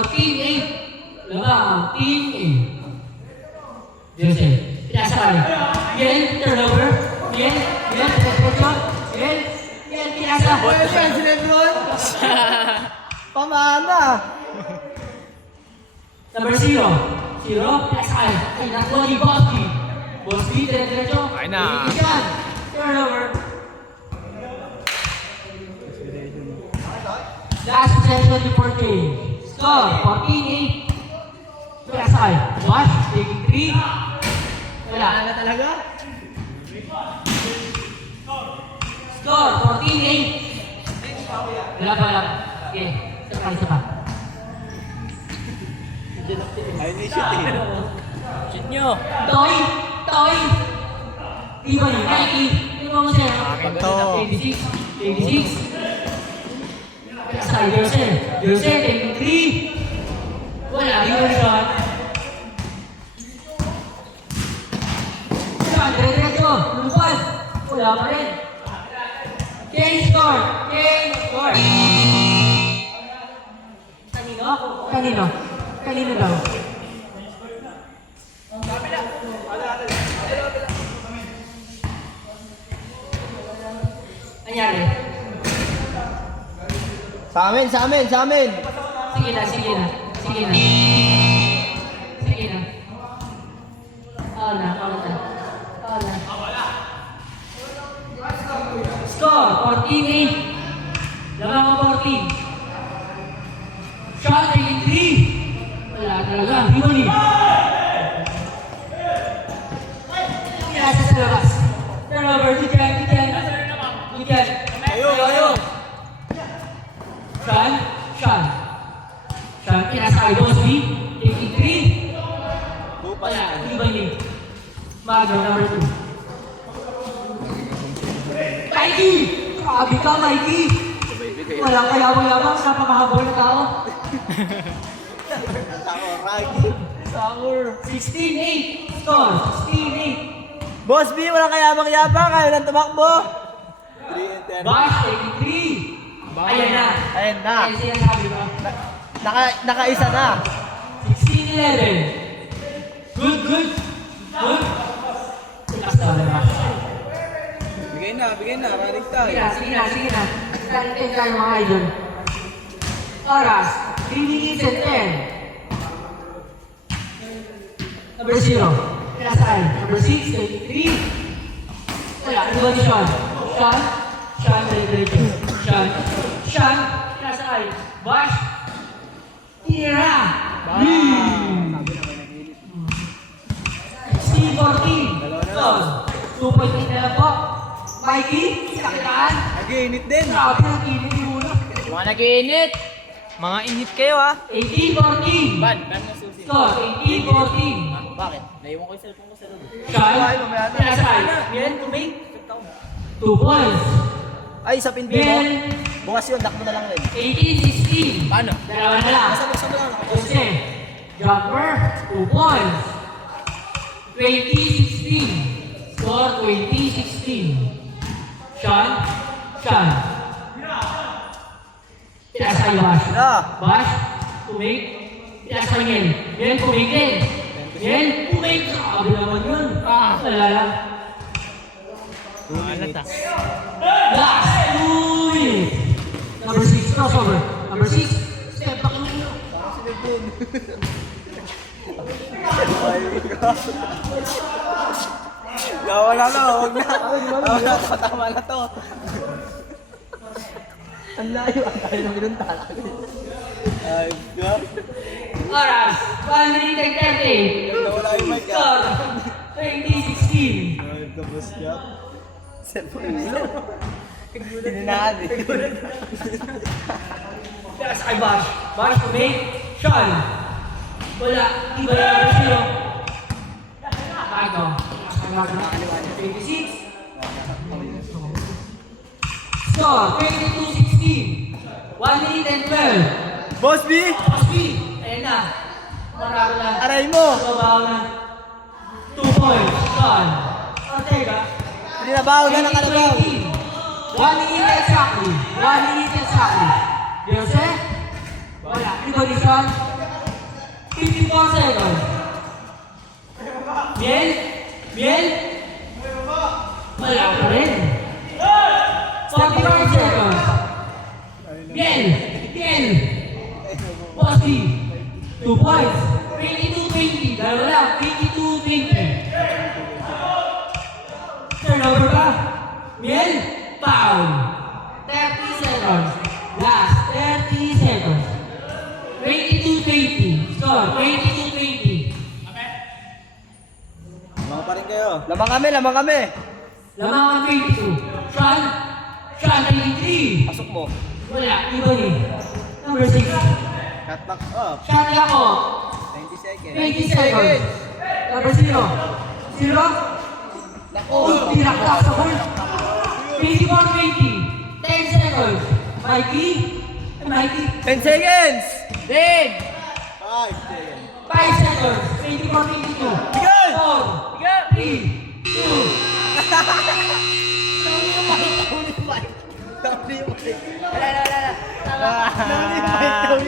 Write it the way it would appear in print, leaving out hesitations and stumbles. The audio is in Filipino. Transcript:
14-8. Labang, Team A. Jose, pinasakay. Yan, turnover. Yan, pinasakay. Yan, pinasakay. Ano yan, si Lebron? Pamana. Number 0. 0, pinasakay. Ay, nakuha ni Bosby. Bosby, dire-diretso. Ay na. Yan, turnover. Last possession ni 4K. Score, 14-8. Pinasakay. Wash, taking 3. Wala. Ano talaga? Score, 14-8. Wala pa. Okay, isa pa. Ayun yung shoot eh. Shoot nyo. Toy! Iba ni Nike. Tingnan mo siya. Akin to. 86. Pinasakay, Jose, taking 3. Wala, yung shot. Dire-diretso, lumpas. Wala pa rin. Kane score. Kanino daw? Anyari? Sa amin. Sige na. Score, 14-8. Lamang ang 14. Shot, taking 3. Wala talaga. Himuli. Pinasa sa labas. Turnover, good yan. Ayo. Sean, pinasa kay Bosby. Taking 3. Wala, himuli. Magno, number 2. Mikey! Grabe ka, Mikey! Walang kayabang-yabang, napakahabol na tao. Sahur. 16-8. Score, 16-8. Boss B, walang kayabang-yabang. Ayaw nang tumakbo. Bash, taking 3. Ayan na. Ayan na. Ayan sinasabi ko. Nakaisa na. 16-11. Good. Bigay na. Running time. Sige na. Start tayo mga idol. Oras, 3 minutes and 10. Number 0. Pinasakay. Number 6, 23. Wala, ano ba ni Sean? Sean, dire-diretso. Sean, pinasakay. Bash. Tira. 16-14. Score. 2.8 na lang po. Mikey, sinakitaan. Nag-iinit din. Grabe ang init muna. Mga nag-iinit. Mga init kayo ha. 18-14. Ban na susi. Score, 18-14. Bakit? Naiwan ko yung cellphone ko sa loob. Sean, pinasakay. Yan, tuming. 2 points. Ay, sa pindi mo. Then, Bukas yun, dakmo na lang rin. 18-16. Paano? Dalawa na lang. Basta mo lang. Jose, jumper, 2 points. 20-16. Score, 20-16. Sean. Pinasakay Bash. Bash, tumig. Pinasakay Yen. Yen, tumig din. Yen, tumig. Grabe naman yun. Wala lang. Alata. Last 2 minutes. Number 6, crossover. Number 6, step back naman yun. Gawa na to, huwag na. Tama na to. Ang layo ng pinunta. Ay, God. Oras, 1 minute and 30. Nawala yung mic. Score, 2016. Ay, tapos ka. Cellphone mo. Hininaan eh. Yes, ay Bash. Bash to make. Sean. Wala. Iba yung number 0. Ito. 26. Score, 22-16. 1 minute and 12. Boss B! Bosby. Ayan na. Marami na. Aray mo! Babaw na. 2 points. Sean. Ortega. Hindi na bawo na nakalabaw. 1 minute exactly. 1 minute exactly. Jose? Wala. Iba ni Sean. 54 seconds. Bien? Bien? Wala pa rin. 45 seconds. Bien! Bien! Bossy! 2 points. 22-20. Dalawa lang. 22-20. Turnover pa. Bien? Foul. 30 seconds. Last 30 seconds. 22-20. Score, 22-20. Lamang pa rin kayo. Lamang kami. Lamang ang 22. Sean? Sean, 23. Pasok mo. Wala, iba ni. Number 6. Cut back up. Sean ako. 20 seconds. 20 seconds. Number 0. 0? Oh, tirak ka sa ball. 24-20. 10 seconds. Mikey? Mikey? 10 seconds! Dead! 5 seconds. 5 seconds. 24-22. Bigay! 4, 3, 2. Down yung mic. Wala. Down yung mic.